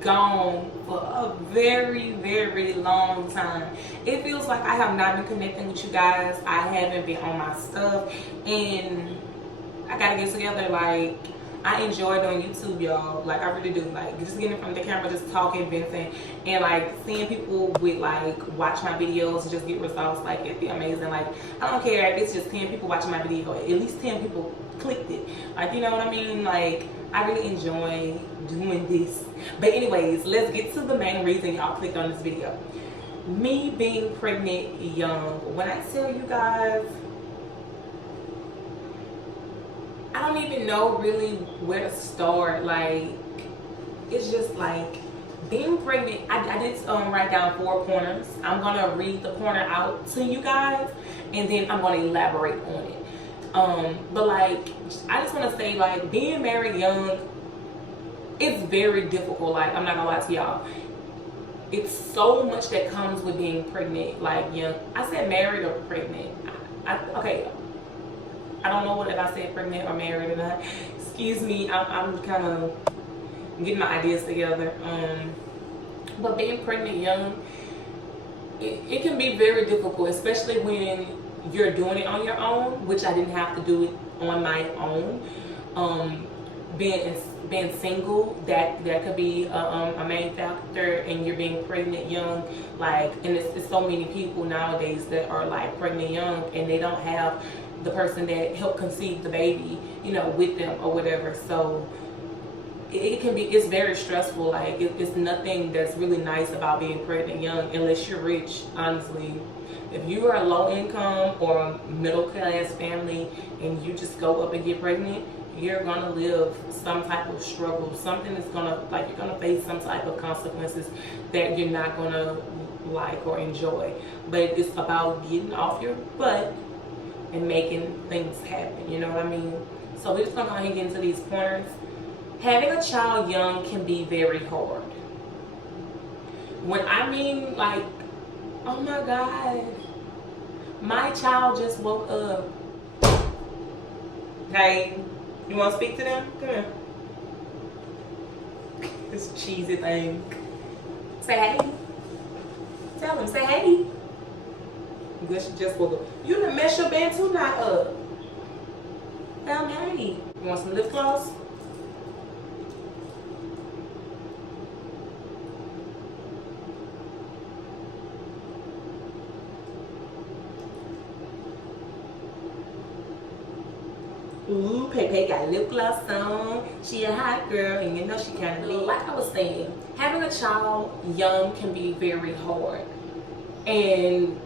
gone for a very, very long time. It feels like I have not been connecting with you guys. I haven't been on my stuff, and I gotta get together. Like, I enjoy doing YouTube, y'all. Like, I really do. Like, just getting in front of the camera, just talking, venting, and like seeing people with like watch my videos and just get results. Like, it'd be amazing. Like, I don't care if it's just 10 people watching my video. At least 10 people clicked it. Like, you know what I mean? Like, I really enjoy doing this. But anyways, let's get to the main reason y'all clicked on this video. Me being pregnant young. When I tell you guys, I don't even know really where to start. Like, it's just like being pregnant. I did write down 4 pointers. I'm gonna read the pointer out to you guys, and then I'm gonna elaborate on it. But like, I just want to say, like, being married young, it's very difficult. Like, I'm not gonna lie to y'all. It's so much that comes with being pregnant, like, young. I said married or pregnant. Okay. I don't know what if I said pregnant or married or not. Excuse me. I'm kind of getting my ideas together. But being pregnant young, it can be very difficult, especially when you're doing it on your own, which I didn't have to do it on my own. Being single, that could be a main factor, and you're being pregnant young. Like, and it's so many people nowadays that are like pregnant young, and they don't have the person that helped conceive the baby, you know, with them or whatever. So it's very stressful. Like, it's nothing that's really nice about being pregnant young unless you're rich, honestly. If you are a low income or a middle class family and you just go up and get pregnant, you're gonna live some type of struggle. Something is gonna, like, you're gonna face some type of consequences that you're not gonna like or enjoy. But it's about getting off your butt and making things happen, you know what I mean? So we're just gonna go ahead and get into these pointers. Having a child young can be very hard. When I mean, like, oh my God, my child just woke up. Hey, you wanna speak to them? Come here. This cheesy thing. Say hey. Tell them, say hey. Good, she just woke up. You done mess your band too not up. Tell them hey. You want some lip gloss? Ooh, Pepe got lip gloss on. She a hot girl, and you know she kind of lit. Like I was saying, having a child young can be very hard. And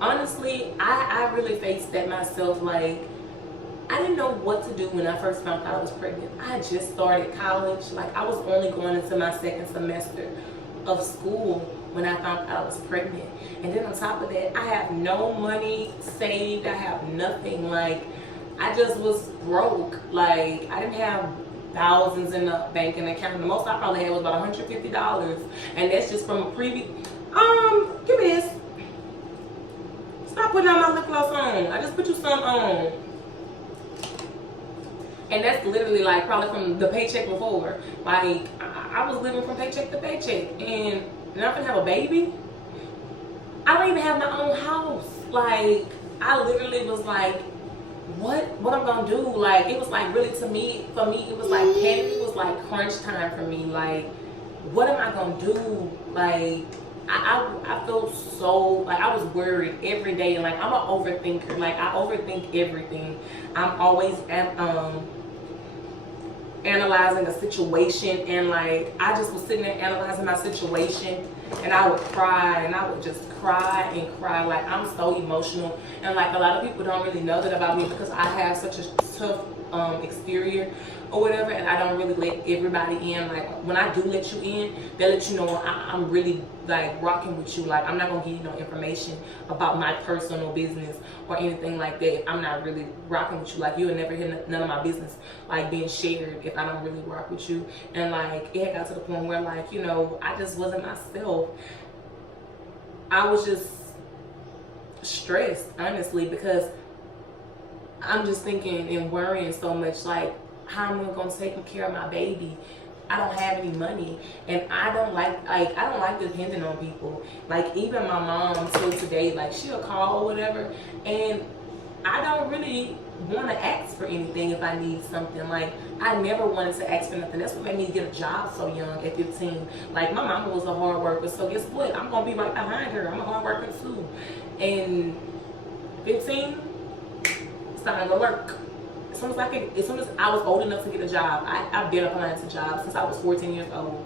honestly, I really faced that myself. Like, I didn't know what to do when I first found out I was pregnant. I just started college. Like, I was only going into my 2nd semester of school when I found out I was pregnant. And then on top of that, I have no money saved. I have nothing. Like, I just was broke. Like, I didn't have thousands in the banking account. The most I probably had was about $150. And that's just from a previous, give me this. Stop putting on my lip gloss on. I just put you some on. And that's literally like probably from the paycheck before. Like, I was living from paycheck to paycheck. And now I'm gonna have a baby. I don't even have my own house. Like, I literally was like, what I'm gonna do? Like, it was like really, for me it was like panic. It was like crunch time for me. Like, what am I gonna do? Like, I felt so, like, I was worried every day. Like, I'm an overthinker. Like, I overthink everything. I'm always analyzing a situation, and like, I just was sitting there analyzing my situation, and I would cry, and I would just cry and cry. Like, I'm so emotional, and like, a lot of people don't really know that about me because I have such a tough exterior or whatever, and I don't really let everybody in. Like, when I do let you in, they let you know I'm really like rocking with you. Like, I'm not gonna give you no information about my personal business or anything like that if I'm not really rocking with you. Like, you'll never hear none of my business like being shared if I don't really rock with you. And like, it got to the point where, like, you know, I just wasn't myself. I was just stressed, honestly, because I'm just thinking and worrying so much, like, how am I gonna take care of my baby? I don't have any money, and I don't like depending on people. Like even my mom till today, like she'll call or whatever, and I don't really want to ask for anything if I need something. Like I never wanted to ask for nothing. That's what made me get a job so young at 15. Like my mama was a hard worker, so guess what? I'm gonna be right behind her. I'm a hard worker too. And 15, it's time to go work. As soon as I was old enough to get a job, I've been applying to jobs since I was 14 years old.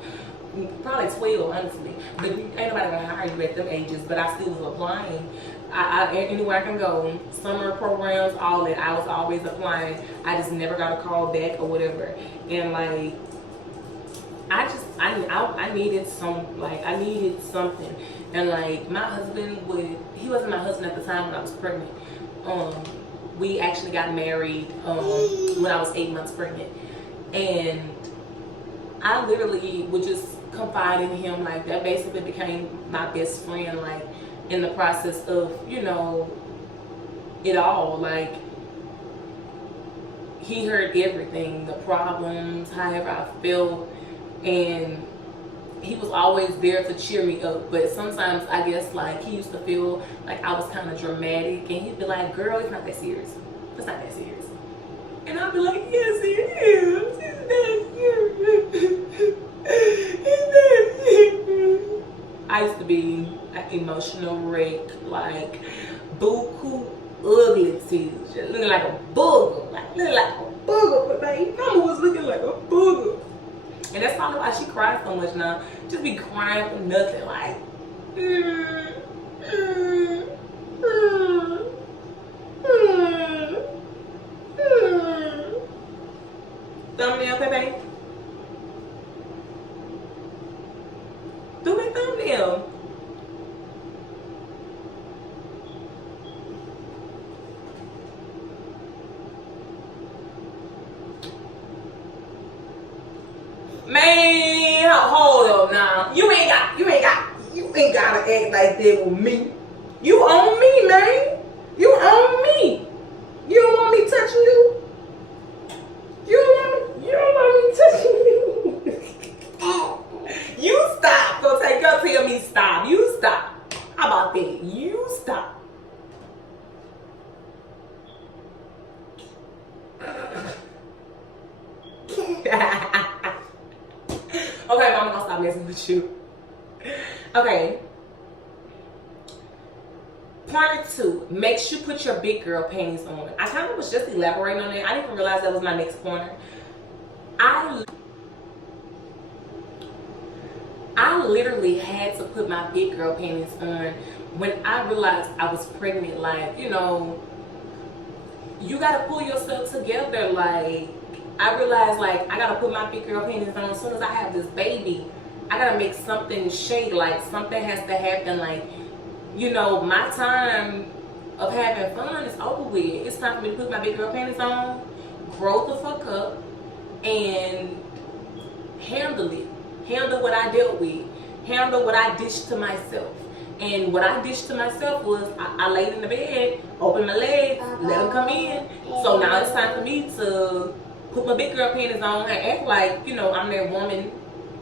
Probably 12, honestly. But ain't nobody gonna hire you at them ages. But I still was applying. Anywhere I can go, summer programs, all that. I was always applying. I just never got a call back or whatever. And like, I needed something. And like my husband he wasn't my husband at the time when I was pregnant. We actually got married when I was 8 months pregnant, and I literally would just confide in him. Like that basically became my best friend, like in the process of, you know, it all. Like he heard everything, the problems, however I felt, and he was always there to cheer me up. But sometimes I guess like he used to feel like I was kind of dramatic, and he'd be like, girl, it's not that serious. It's not that serious. And I'd be like, yes it is. It's that serious. It's that serious. I used to be an emotional wreck, like buku ugly teeth, just looking like a booger. But my mama was looking like a booger. And that's probably why she cries so much now. Just be crying for nothing. Like, thumbnail, baby. Do my thumbnail. Man, hold up now. You ain't gotta act like that with me. You own me, man. You own me. You don't want me touching you? You don't want me touching you? You stop. Don't take your tell me stop. You stop. How about that? You stop. Okay, Mama, don't stop messing with you. Okay. Point 2, make sure you put your big girl panties on. I kind of was just elaborating on it. I didn't even realize that was my next pointer. I literally had to put my big girl panties on when I realized I was pregnant. Like, you know, you gotta pull yourself together. Like, I realized, like, I gotta put my big girl panties on as soon as I have this baby. I gotta make something shake. Like, something has to happen. Like, you know, my time of having fun is over with. It's time for me to put my big girl panties on, grow the fuck up, and handle it. Handle what I dealt with. Handle what I dished to myself. And what I dished to myself was I laid in the bed, opened my legs, let them come in. So now it's time for me to put my big girl panties on and act like, you know, I'm that woman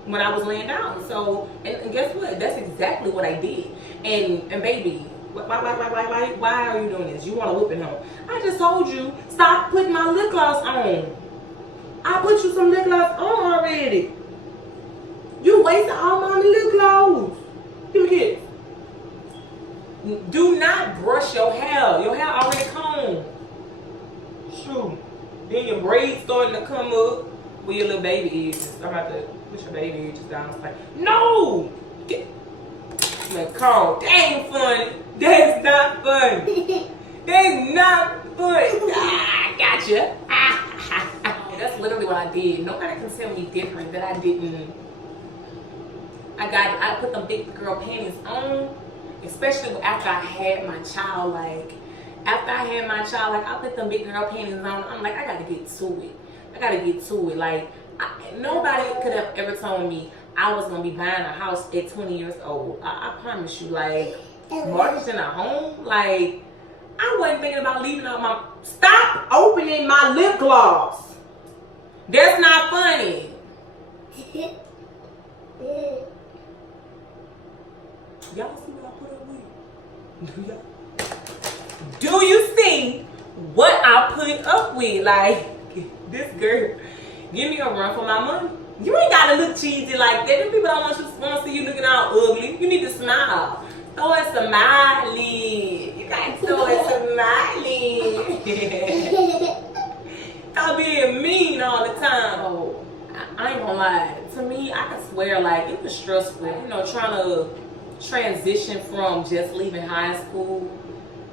when I was laying down. So, and guess what? That's exactly what I did. And baby, why are you doing this? You want to whoop it home? I just told you, stop putting my lip gloss on. I put you some lip gloss on already. You wasted all my lip gloss. Give me a kiss. Do not brush your hair. Your hair already combed. Shoot. Then your braids starting to come up with your little baby edges. I'm about to push your baby edges down. It's like, no! Man, calm. That ain't funny. That's not funny. That's not funny. Gotcha. That's literally what I did. Nobody can tell me different that I didn't. I put them big girl panties on, especially after I had my child. Like, after I had my child, like, I put them big girl panties on. I'm like, I gotta get to it. I gotta get to it. Like, nobody could have ever told me I was gonna be buying a house at 20 years old. I promise you, like, mortgaging a home, like, I wasn't thinking about leaving out my. Stop opening my lip gloss. That's not funny. Y'all see what I put up with? Do you see what I put up with? Like, this girl, give me a run for my money. You ain't gotta look cheesy like that. Them people don't want to see you looking all ugly. You need to smile. Throw a smiley. You gotta throw a smiley. Stop being mean all the time. Oh, I ain't gonna lie. To me, I can swear, like, it was stressful. You know, trying to transition from just leaving high school,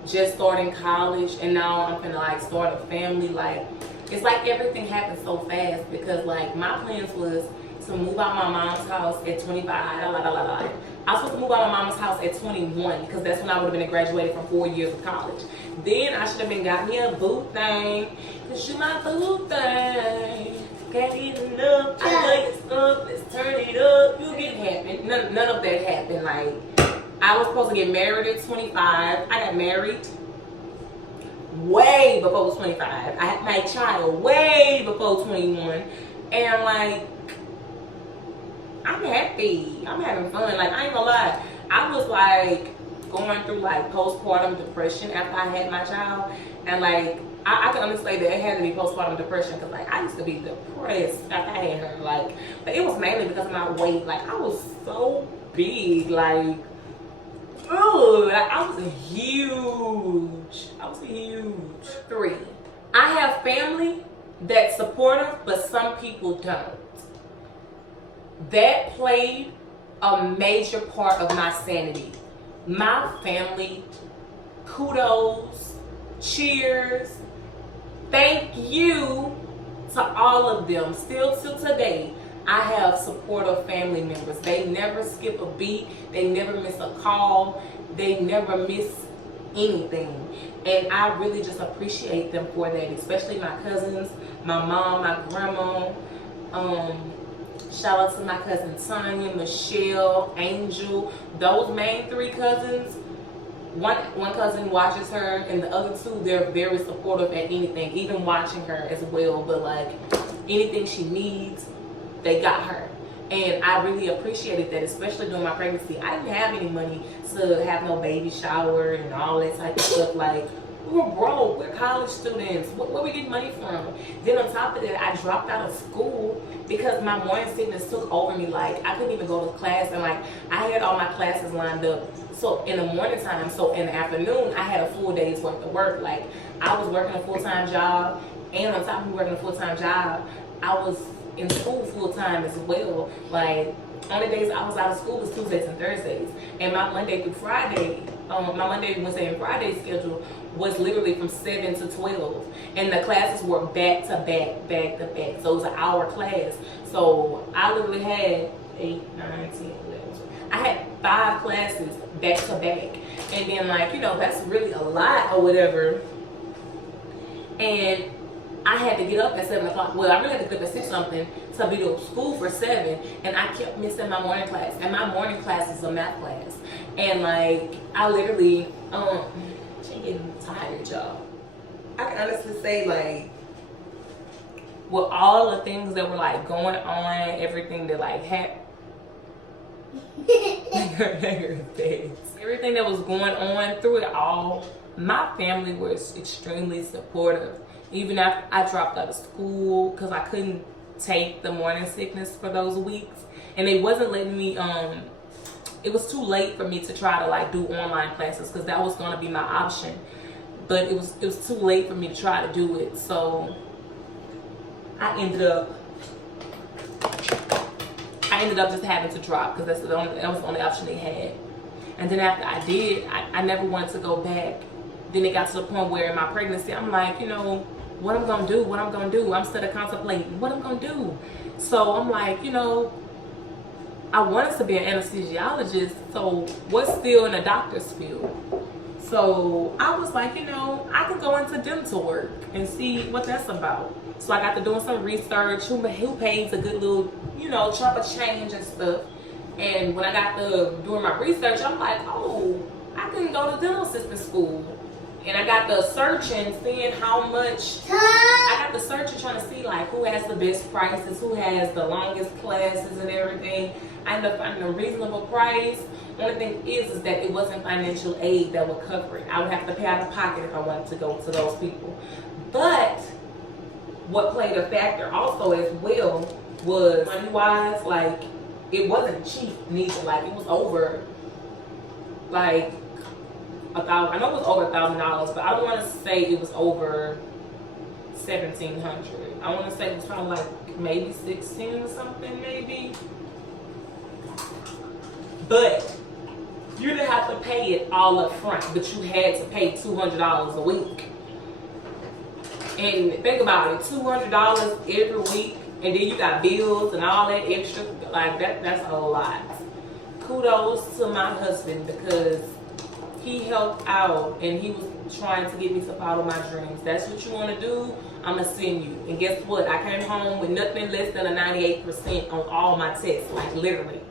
just starting college, and now I'm gonna like start a family. Like, it's like everything happened so fast because like my plans was to move out my mom's house at 25. I was supposed to move out my mama's house at 21 because that's when I would have been graduated from 4 years of college. Then I should have been got me a boo thing, cause you my boo thing. Can't get enough. I know your stuff. Let's turn it up. You get happy. None of that happened. Like, I was supposed to get married at 25. I got married way before I was 25. I had my child way before 21. And like, I'm happy. I'm having fun. Like, I ain't gonna lie. I was like going through like postpartum depression after I had my child. And like, I can understand that it had to be postpartum depression because like I used to be depressed after I had her. Like, but it was mainly because of my weight. Like, I was so big. Like, oh, like, I was huge. 3, I have family that's supportive, but some people don't. That played a major part of my sanity. My family, kudos, cheers, thank you to all of them. Still to today, I have supportive family members. They never skip a beat. They never miss a call. They never miss anything. And I really just appreciate them for that, especially my cousins, my mom, my grandma. Shout out to my cousin Tanya, Michelle, Angel. Those main 3 cousins, one cousin watches her, and the other 2, they're very supportive at anything, even watching her as well. But like, anything she needs, they got her. And I really appreciated that, especially during my pregnancy. I didn't have any money to have no baby shower and all that type of stuff. Like, we were broke. We're college students. Where we get money from? Then on top of that, I dropped out of school because my morning sickness took over me. Like, I couldn't even go to class. And like, I had all my classes lined up. So in the morning time, so in the afternoon, I had a full day's worth of work. Like, I was working a full-time job. And on top of me working a full-time job, I was in school full-time as well. Like, only days I was out of school was Tuesdays and Thursdays. And my Monday through Friday, my Monday, Wednesday, and Friday schedule was literally from 7 to 12. And the classes were back to back, back to back. So it was an hour class. So I literally had 8, 9, 10, 11. I had 5 classes back to back. And then like, you know, that's really a lot or whatever. And I had to get up at 7 o'clock. Well, I really had to get up at 6 something to be to school for 7. And I kept missing my morning class. And my morning class is a math class. And like, I literally, she getting tired, y'all. I can honestly say, like, with all the things that were like going on, everything that like happened, everything that was going on through it all, my family was extremely supportive. Even after I dropped out of school because I couldn't take the morning sickness for those weeks, and they wasn't letting me. It was too late for me to try to like do online classes because that was gonna be my option, but it was too late for me to try to do it. So I ended up just having to drop because that was the only option they had. And then after I did, I never wanted to go back. Then it got to the point where in my pregnancy, I'm like, you know, what I'm gonna do? I'm still contemplating what I'm gonna do. So I'm like, you know, I wanted to be an anesthesiologist, so what's still in the doctor's field? So I was like, you know, I could go into dental work and see what that's about. So I got to doing some research, who pays a good little, you know, chunk of change and stuff. And when I got to doing my research, I'm like, oh, I can go to dental assistant school And I got the searching, seeing how much. I got the searching, trying to see like who has the best prices, who has the longest classes and everything. I ended up finding a reasonable price. Only thing is that it wasn't financial aid that would cover it. I would have to pay out of pocket if I wanted to go to those people. But what played a factor also as well was money-wise, like it wasn't cheap neither. Like it was over like $1,000. I know it was over $1,000, but I don't want to say it was over 1,700. I want to say it was kind of like maybe 16 or something, maybe. But you didn't have to pay it all up front, but you had to pay $200 a week. And think about it, $200 every week, and then you got bills and all that extra, like that's a lot. Kudos to my husband because he helped out and he was trying to get me to follow my dreams. That's what you want to do, I'm going to send you. And guess what? I came home with nothing less than a 98% on all my tests, like literally.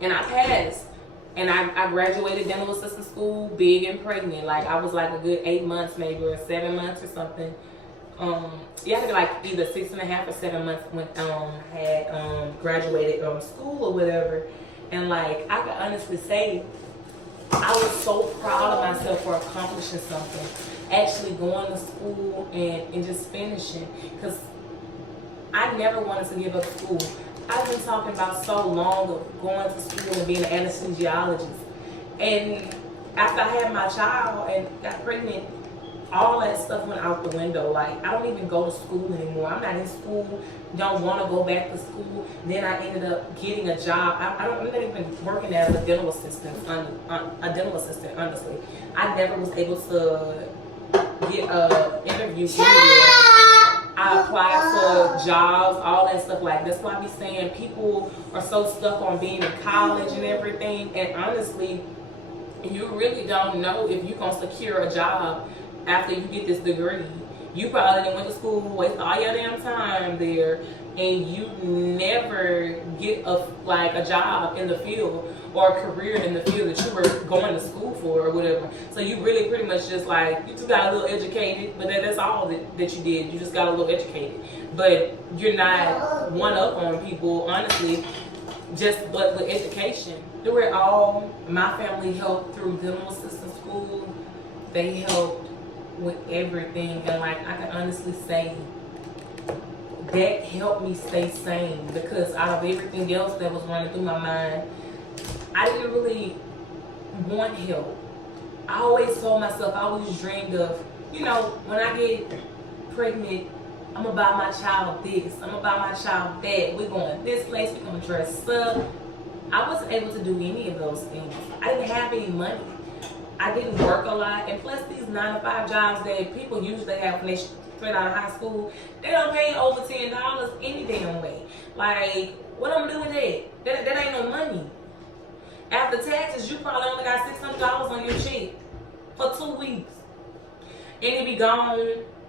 And I passed. And I graduated dental assistant school big and pregnant. Like I was like a good 8 months maybe or 7 months or something. You had to be like either 6.5 or 7 months when I had graduated school or whatever. And like I could honestly say I was so proud of myself for accomplishing something. Actually going to school and just finishing. Because I never wanted to give up school. I've been talking about so long of going to school and being an anesthesiologist. And after I had my child and got pregnant, all that stuff went out the window. Like, I don't even go to school anymore. I'm not in school, don't want to go back to school. Then I ended up getting a job. I'm not even working as a dental assistant, honestly. I never was able to get an interview anywhere. I applied for jobs, all that stuff. Like that's why I be saying people are so stuck on being in college and everything. And honestly, you really don't know if you're gonna secure a job after you get this degree. You probably didn't went to school, waste all your damn time there, and you never get a job in the field or a career in the field that you were going to school for or whatever. So you really pretty much just like, you just got a little educated, but that's all that you did. You just got a little educated. But you're not one up on people, honestly, but with education. Through it all, my family helped through dental assistant school. They helped with everything, and like I can honestly say that helped me stay sane, because out of everything else that was running through my mind, I didn't really want help. I always told myself, I always dreamed of, when I get pregnant, I'm gonna buy my child this, I'm gonna buy my child that, we're going this place, we're gonna dress up. I wasn't able to do any of those things. I didn't have any money. I didn't work a lot, and plus these 9-to-5 jobs that people usually have when they straight out of high school, they don't pay over $10 any damn way. Like, what I'm doing with that? That ain't no money. After taxes, you probably only got $600 on your check for 2 weeks, and it be gone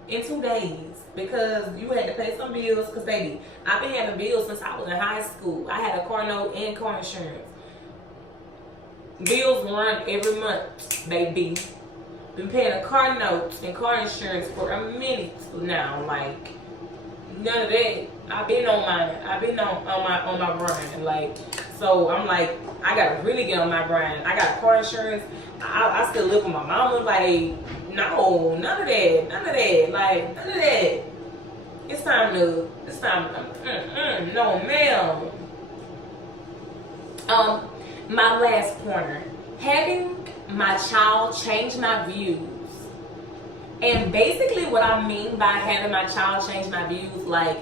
in 2 days because you had to pay some bills. Cause baby, I've been having bills since I was in high school. I had a car note and car insurance. Bills run every month, baby. Been paying a car note and car insurance for a minute now. Like, none of that. I've been on my grind. Like, so I'm like, I gotta really get on my grind. I got car insurance. I still live with my mama. Like, no, none of that. Like, none of that. It's time, no ma'am. My last pointer, having my child change my views. And basically what I mean by having my child change my views, like,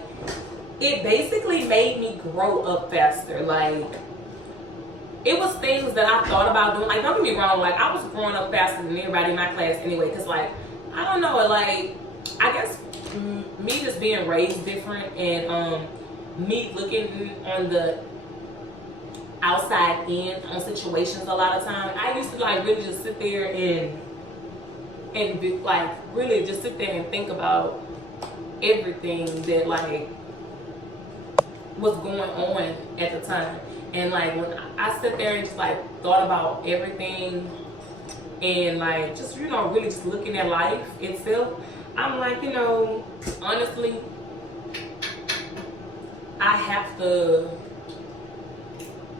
it basically made me grow up faster. Like, it was things that I thought about doing. Like, don't get me wrong, like, I was growing up faster than everybody in my class anyway. Because, like, I don't know, like, I guess me just being raised different and me looking on the outside in on situations a lot of times, I used to like really just sit there and be, like really just sit there and think about everything that like was going on at the time. And like when I sit there and just like thought about everything and like just, you know, really just looking at life itself, I'm like, you know, honestly, I have to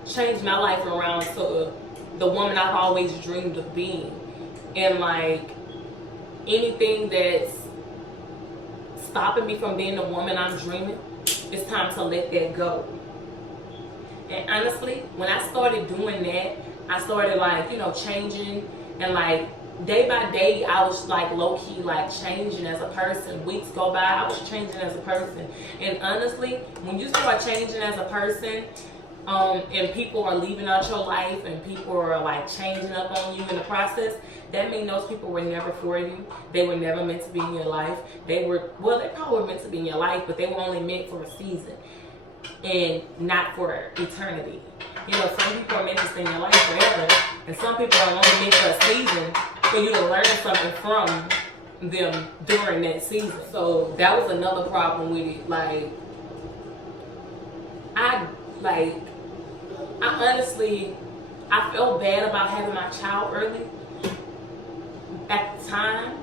change my life around to the woman I've always dreamed of being. And like anything that's stopping me from being the woman I'm dreaming, it's time to let that go. And honestly, when I started doing that, I started like, you know, changing, and like day by day I was like low-key like changing as a person. Weeks go by, I was changing as a person. And honestly, when you start changing as a person, and people are leaving out your life and people are like changing up on you in the process, that means those people were never for you. They were never meant to be in your life. They probably were meant to be in your life, but they were only meant for a season and not for eternity. You know, some people are meant to stay in your life forever, and some people are only meant for a season for you to learn something from them during that season. So that was another problem with it. Like I honestly, I felt bad about having my child early at the time,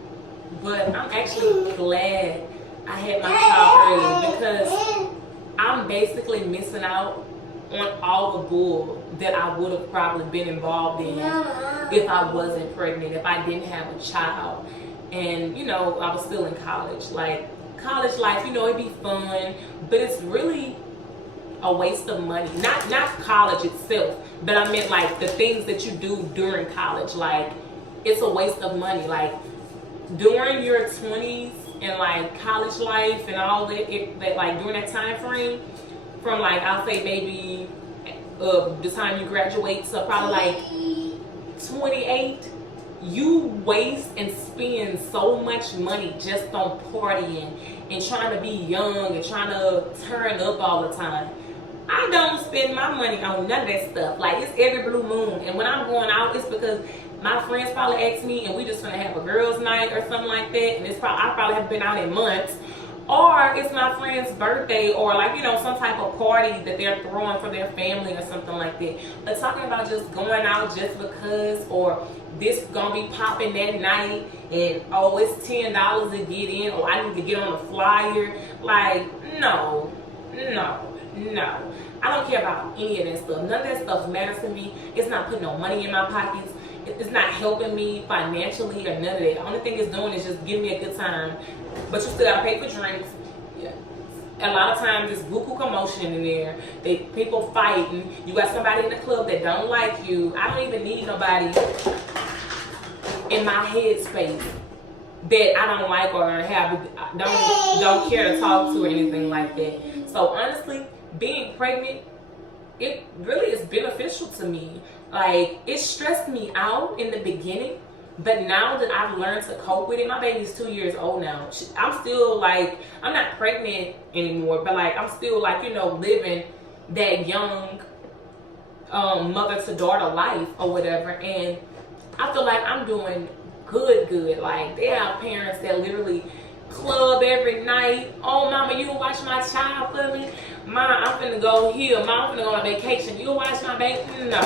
but I'm actually glad I had my child early, because I'm basically missing out on all the bull that I would have probably been involved in if I wasn't pregnant, if I didn't have a child. And you know, I was still in college. Like college life, you know, it'd be fun, but it's really a waste of money. Not college itself, but I meant like the things that you do during college. Like it's a waste of money. Like during your 20s and like college life and all that, like during that time frame, from like I'll say maybe the time you graduate to probably like 28, you waste and spend so much money just on partying and trying to be young and trying to turn up all the time. I don't spend my money on none of that stuff. Like it's every blue moon, and when I'm going out, it's because my friends probably ask me and we just gonna have a girls' night or something like that, and I probably haven't been out in months, or it's my friend's birthday, or like, you know, some type of party that they're throwing for their family or something like that. But talking about just going out just because, or this gonna be popping that night, and oh, it's $10 to get in, or I need to get on the flyer. Like no. I don't care about any of that stuff. None of that stuff matters to me. It's not putting no money in my pockets. It's not helping me financially or none of that. The only thing it's doing is just giving me a good time. But you still gotta pay for drinks. Yeah. A lot of times there's buku commotion in there. People fighting. You got somebody in the club that don't like you. I don't even need nobody in my headspace that I don't like or don't care to talk to or anything like that. So honestly, being pregnant, it really is beneficial to me. Like it stressed me out in the beginning, but now that I've learned to cope with it, my baby's 2 years old now. I'm still like, I'm not pregnant anymore, but like I'm still like, you know, living that young mother to daughter life or whatever, and I feel like I'm doing good. Like they have parents that literally club every night. Oh mama, you watch my child for me? Mom, I'm finna go here. Mom, I'm finna go on vacation. You watch my baby? No.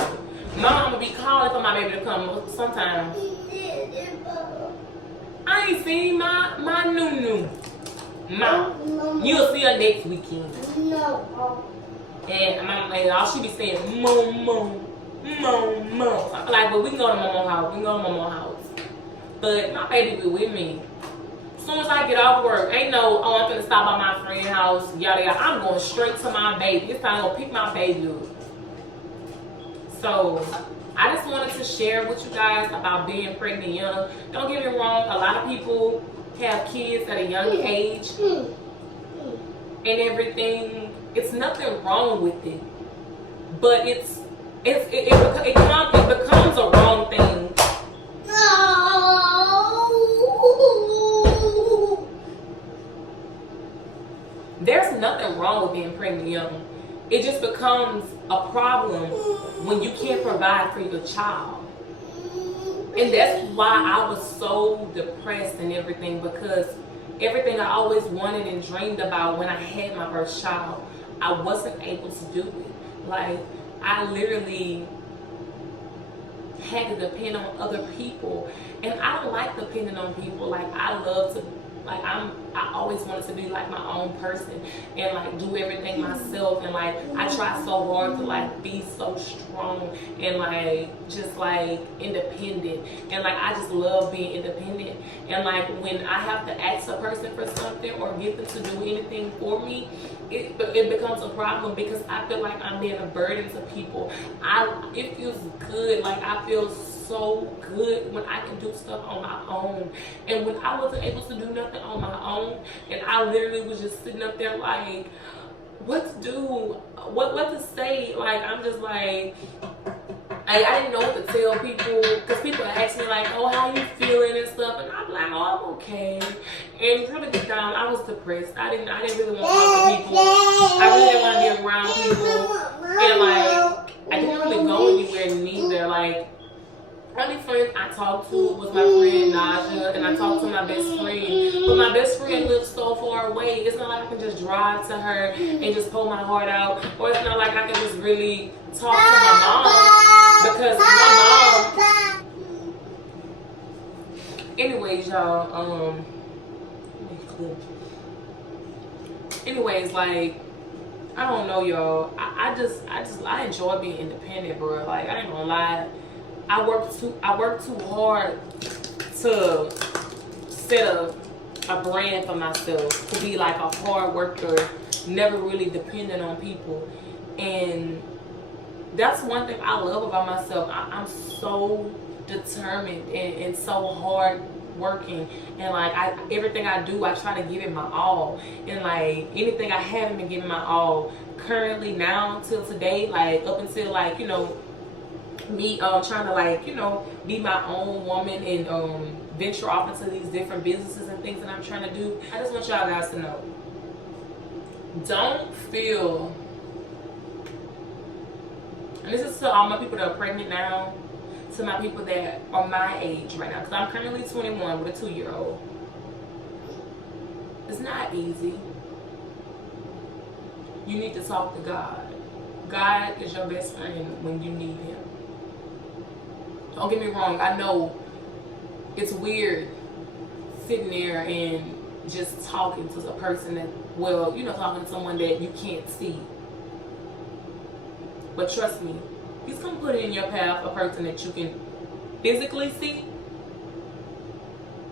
Mom, I'm gonna be calling for my baby to come sometime. I ain't seen my new. Mom, you'll see her next weekend. No. And all she be saying, mom. Like, but we can go to mama's house. But my baby be with me. As soon as I get off work, ain't no, oh, I'm finna stop by my friend's house, yada yada. I'm going straight to my baby. It's time to pick my baby up. So I just wanted to share with you guys about being pregnant young. Don't get me wrong, a lot of people have kids at a young age and everything. It's nothing wrong with it, but it becomes a wrong thing. There's nothing wrong with being pregnant young. It just becomes a problem when you can't provide for your child. And that's why I was so depressed and everything, because everything I always wanted and dreamed about when I had my first child, I wasn't able to do it. Like, I literally had to depend on other people. And I don't like depending on people. Like, I love to, like, I always wanted to be like my own person and like do everything myself, and like I try so hard to like be so strong and like just like independent, and like I just love being independent. And like when I have to ask a person for something or get them to do anything for me, it becomes a problem because I feel like I'm being a burden to people. It feels good, like I feel so good when I can do stuff on my own. And when I wasn't able to do nothing on my own, and I literally was just sitting up there like, what to do, what to say, like I'm just like, I didn't know what to tell people, because people ask me like, oh, how you feeling and stuff, and I'm like, oh, I'm okay. And really deep down, I was depressed. I didn't really want to talk to people. I really didn't want to be around people, and like I didn't really go anywhere neither. Like, only friends I talked to was my friend Naja, and I talked to my best friend. But my best friend lives so far away. It's not like I can just drive to her and just pull my heart out. Or it's not like I can just really talk to my mom. Because my mom... Anyways, y'all, anyways, like, I don't know, y'all. I enjoy being independent, bro. Like, I ain't gonna lie. I work too hard to set a brand for myself, to be like a hard worker, never really dependent on people. And that's one thing I love about myself. I'm so determined and so hard working, and like everything I do, I try to give it my all. And like anything I haven't been giving my all currently now till today, like up until like, you know, me trying to like, you know, be my own woman and venture off into these different businesses and things that I'm trying to do. I just want y'all guys to know, don't feel, and this is to all my people that are pregnant now, to my people that are my age right now, because I'm currently 21 with a 2-year-old. It's not easy. You need to talk to God. God is your best friend when you need him. Don't get me wrong, I know it's weird sitting there and just talking to a person that, well, you know, talking to someone that you can't see. But trust me, he's gonna put in your path a person that you can physically see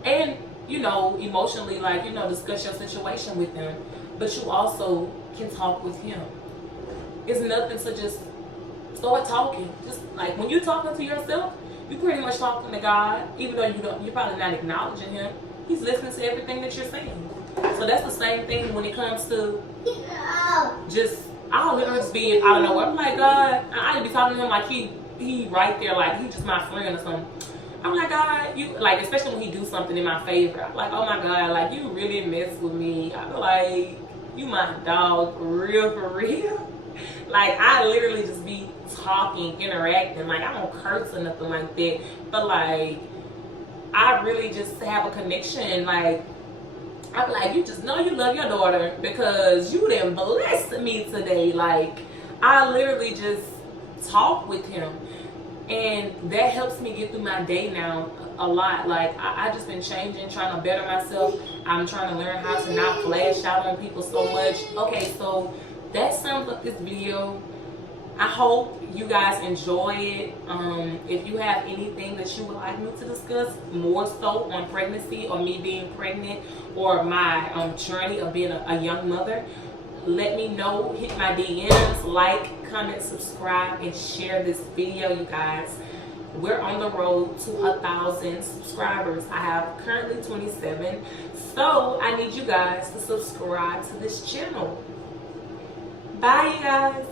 and, you know, emotionally, like, you know, discuss your situation with them. But you also can talk with him. It's nothing to just start talking. Just like when you're talking to yourself, you pretty much talking to God, even though you're probably not acknowledging him. He's listening to everything that you're saying. So that's the same thing when it comes to just, I'll literally just be out of nowhere. I'm like, God, I just be talking to him like he right there, like he just my friend or something. I'm like, God, you, like, especially when he do something in my favor, I'm like, oh my God, like you really mess with me. I feel like you my dog for real. Like, I literally just be talking, interacting. Like, I don't curse or nothing like that. But, like, I really just have a connection. Like, I be like, you just know you love your daughter because you done blessed me today. Like, I literally just talk with him. And that helps me get through my day now a lot. Like, I just been changing, trying to better myself. I'm trying to learn how to not flash out on people so much. Okay, so that sums up this video. I hope you guys enjoy it. If you have anything that you would like me to discuss more so on pregnancy or me being pregnant or my journey of being a young mother, let me know. Hit my DMs, like, comment, subscribe, and share this video, you guys. We're on the road to 1,000 subscribers. I have currently 27, so I need you guys to subscribe to this channel. Bye, you guys.